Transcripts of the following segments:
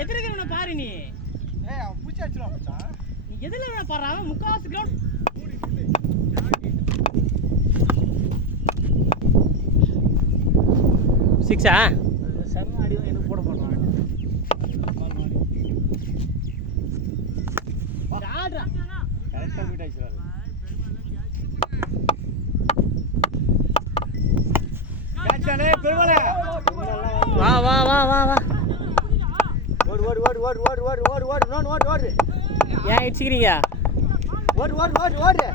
எதிர்க்கிறவன பாரு நீ. பூச்சி அடிச்சிருவான் மச்சான். நீ எதிர்ல பாரு, அவன் முக்காவாசி கிரவுண்ட் 6 செம்ம அடியும் எனக்கு போட போடுறான். கரெக்டாக மீட் ஆயிடுச்சு. வா வா வா வா வா ஓடு ஓடு ஓடு ஓடு ஓடு ஓடு ஓடு ஓடு ஓடு ஓடு ஓடு. ஏன் இடிச்சுக்கிறீங்க? ஓடு ஓடு ஓடு ஓடு.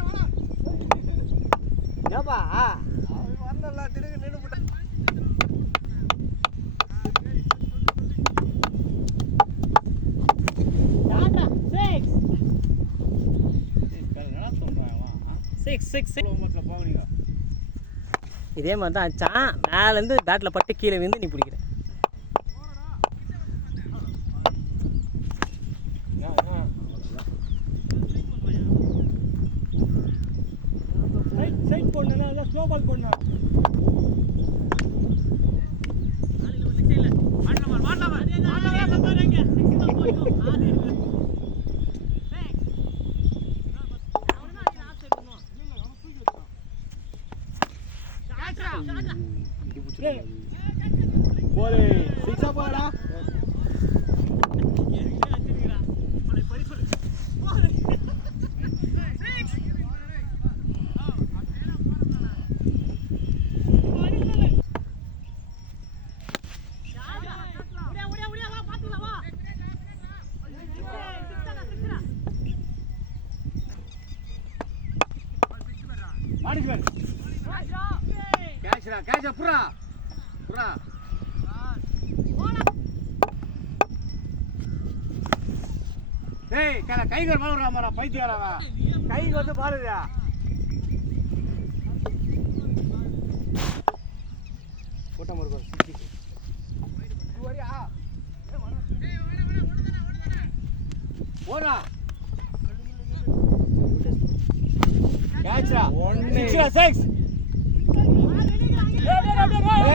ஏப்பா வரல திடீர்னு நின்று போட்டேன். இதே மாதிரி தான் அச்சான். மேலேருந்து பேட்டில் பட்டு கீழே விழுந்து நீ பிடிக்கிற. சைட் போடணும், அதான் ஸ்லோ பால் போடணும். போடு சிக்ஸா போடா. கேட்ச்ரா கேட்ச் புரா புரா. டேய் கைக்கு ஒரு மாலுறா மாரா பைத்தியாரா. கைக்கு வந்து பாருடா. போட்ட மறுபா சிக்கி ஓடியா. ஓடா கேட்ச்ரா 6 6.